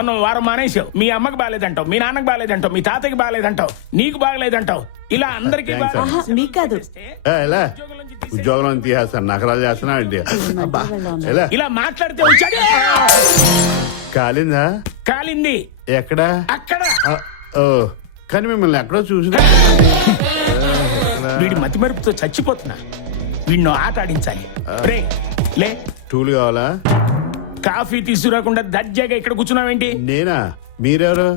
మొన్న వారం మానేసావు. మీ అమ్మకి బాగాలేదంటావు, మీ నాన్నకి బాగాలేదంటావు, మీ తాతకి బాగాలేదంటావు, నీకు బాగాలేదంటావు. ఇలా అందరికి మీకు కాదు. ఉద్యోగంలో తీసేస్తాను, నకరాలు చేస్తున్నా అండి. ఇలా మాట్లాడితే వచ్చాడు. కాలిందా? కాలింది. ఎక్కడా? అక్కడ. ఓ, కానీ మిమ్మల్ని ఎక్కడో చూసినా. వీడి మతి మరుపుతో చచ్చిపోతున్నా. వీడిని ఆట ఆడించాలి. రే లే. టూలు కావాలా? కాఫీ తీసుకురాకుండా దర్జాగా ఇక్కడ కూర్చున్నావేంటి? నేనా? మీరెవరు?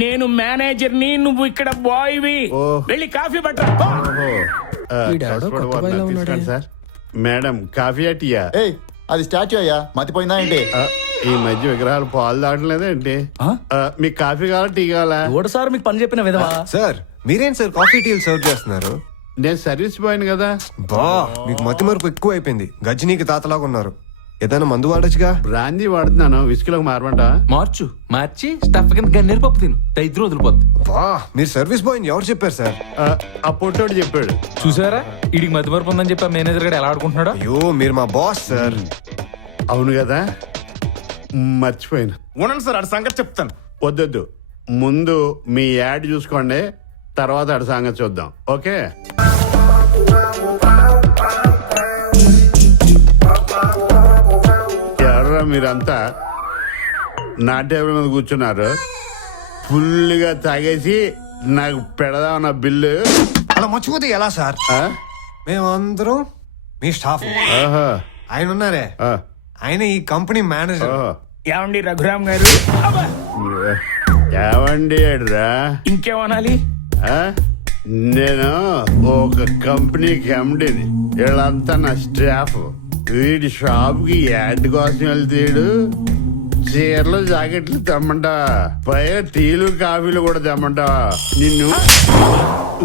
నేను మేనేజర్ని, నువ్వు ఇక్కడ బాయ్వి. వెళ్ళి కాఫీ పట్టరా. సార్ మేడం కాఫీ అటియా? అది స్టాచ్యూ అయ్యా, మతిపోయిందా ఏంటి? ఈ మధ్య విగ్రహాలు పాలు దాటలేదా ఏంటి? మీకు కాఫీ కావాలా, టీ కావాలా? సార్ మీకు పని చెప్పిన విధవా? సార్ మీరేం సార్ కాఫీ టీలు సర్వ్ చేస్తున్నారు? నేను సర్వీస్ బాయ్ని కదా. బా మీకు మతి మరుపు ఎక్కువ అయిపోయింది. గజనీకి తాతలాగా ఉన్నారు. ఏదైనా మందు వాడొచ్చుగా. బ్రాందీ వాడుతున్నాను, విస్కీలోకి మారమంటా? మార్చి స్టఫ్ కింద గన్నేరు పప్పు తిను, 5 రోజులు పోద్ది. బా మీరు సర్వీస్ బాయ్ ఎవరు చెప్పారు సార్? ఆ పొట్టోడు చెప్పాడు. చూసారా ఇడికి మధ్య మరపు ఉందని చెప్పి మేనేజర్ గడు ఎలా ఆడుకుంటున్నాడో. అయ్యో మీరు మా బాస్ సార్. అవును కదా, మర్చిపోయినా. ఉండండి సార్, అది సంగతి చెప్తాను. వద్దొద్దు, ముందు మీ యాడ్ చూసుకోండి, తర్వాత అటు సంగతి చూద్దాం. ఓకే? ఎర్ర మీరంతా నా టేబుల్ మీద కూర్చున్నారు, ఫుల్గా తాగేసి నాకు పెడదామన్న బిల్లు. అలా మర్చిపోతే ఎలా సార్? మేమందరం మీ స్టాఫ్. ఆయన ఉన్నారే, ఆయన ఈ కంపెనీ మేనేజర్. ఏమండి రఘురామ్ గారు? ఏమండి రా? ఇంకేమనాలి? నేను ఒక కంపెనీకి ఎండిని, వీళ్ళంతా నా స్టాఫ్. వీడి షాప్ కి యాడ్ కోసం వెళ్తాడు, చీరలు జాకెట్లు తెమ్మంటా, పైగా టీలు కాఫీలు కూడా తెమ్మంటా. నిన్ను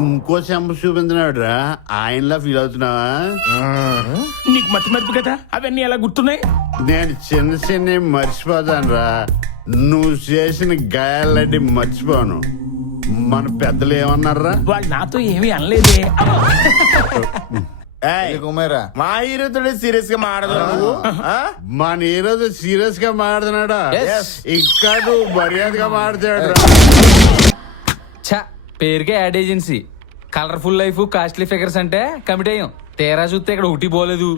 ఇంకో చెంప చూపించినాడు రా, ఆయనలా ఫీల్ అవుతున్నావా? నీకు మతి మరుపు కదా, అవన్నీ ఎలా గుర్తున్నాయి? నేను చిన్న చిన్న మర్చిపోతాను రా, నువ్వు చేసిన గాయాలన్నీ మర్చిపోను. మన పెద్దలు ఏమన్నారా? వాళ్ళు నాతో ఏమీ అనలేదే. మా హీరోతో సీరియస్ గా మాట్లాడు. మన ఈరోజు సీరియస్ గా మాట్లాడుతున్నాడా? ఇంకా నువ్వు మర్యాదగా మాట్లాడు. పేరుకే ad agency, colourful life, costly figures అంటే కమిటీ అయ్యాం. తేరా చూస్తే ఇక్కడ ఒకటి పోలేదు.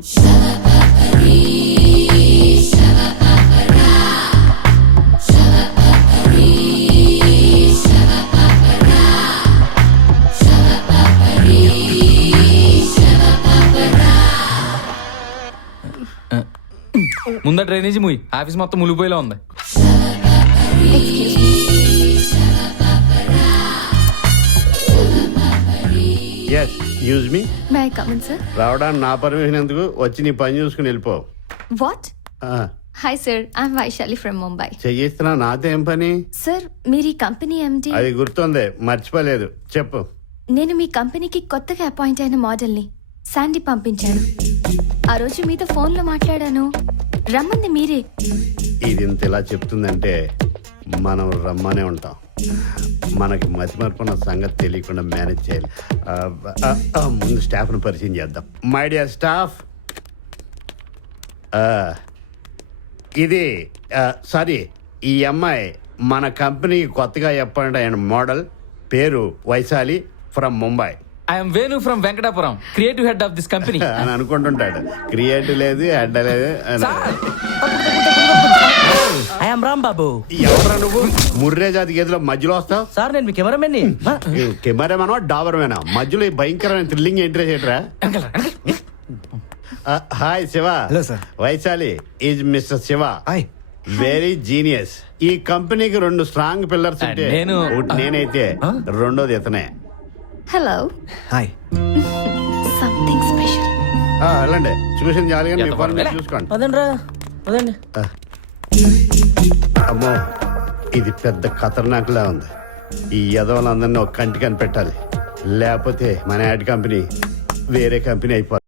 ముందా డ్రైనేజీ మూయి, ఆఫీస్ మొత్తం ములిపోయేలా ఉంది. yes use me. May I come in, sir? రావడానికి నా పర్మిషన్ ఎందుకు? వచ్చి నీ పని చూసుకుని వెళ్ళిపో. What? Hi, sir. I'm Vaishali from Mumbai. చెయ్యిస్తున్నా, నాతో ఏం పని? Sir, మీరు కంపెనీ ఎండి. అది గుర్తుంది, మర్చిపోలేదు, చెప్పు. నేను మీ కంపెనీకి కొత్తగా అపాయింట్ అయిన మోడల్ని శాండీ పంపించాను. ఆ రోజు మీతో ఫోన్లో మాట్లాడాను, రమ్మంది మీరే. ఇది ఇంత ఇలా చెప్తుందంటే మనం రమ్మనే ఉంటాం. మనకి మతి మరపున సంగతి తెలియకుండా మేనేజ్ చేయాలి. ముందు స్టాఫ్ను పరిచయం చేద్దాం. మై డియర్ స్టాఫ్, ఇది సారీ, ఈ అమ్మాయి మన కంపెనీకి కొత్తగా అపాయింట్ అయిన మోడల్, పేరు Vaishali, from Mumbai. I'm Venu from Venkatapuram, creative head of this company అని అనుకుంటుంటాడు. క్రియేటివ్ లేదు, హెడ్ లేదు. ఐఎమ్ రామ్ బాబు. ఎవరా నువ్వు? ముర్రే జాతి గేదెలో మధ్యలో వస్తావు? సార్ నేను మీ కెమెరామెన్. కెమెరామెనా డాబర్మేనా? మధ్యలో ఈ భయంకరమైన థ్రిల్లింగ్ ఎంట్రీ చేయటరా? Hi Shiva. Hello sir. Vaishali is mister Shiva. Hi. Very genius. ఈ కంపెనీకి 2 స్ట్రాంగ్ పిల్లర్స్ ఉంటే ఒకటి నేనైతే రెండోది ఇతనే. హలో. హాయ్. Something special. వెళ్ళండి, చూసిన జాలిగా మీ పని మీరు చూసుకోండి. పదండి. అమ్మో, ఇది పెద్ద ఖతర్నాక్లా ఉంది. ఈ యదవులందరినీ ఒక కంటి కనిపెట్టాలి, లేకపోతే మన యాడ్ కంపెనీ వేరే కంపెనీ అయిపోతుంది.